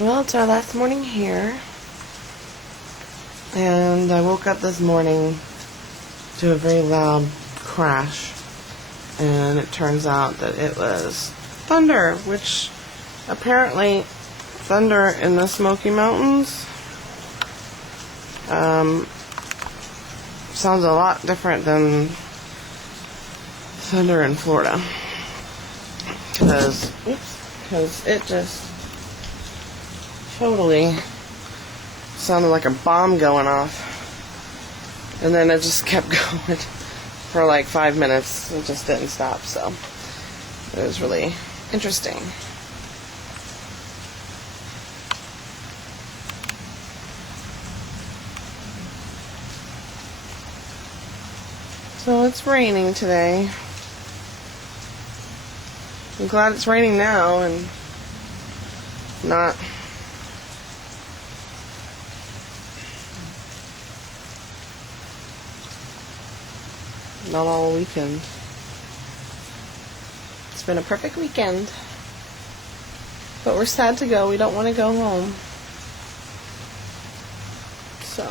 Well, it's our last morning here, and I woke up this morning to a very loud crash, and it turns out that it was thunder, which apparently thunder in the Smoky Mountains sounds a lot different than thunder in Florida, because it just totally sounded like a bomb going off, and then it just kept going for like 5 minutes. It just didn't stop, so it was really interesting. So it's raining today. I'm glad it's raining now and not all weekend. It's been a perfect weekend. But we're sad to go. We don't want to go home. So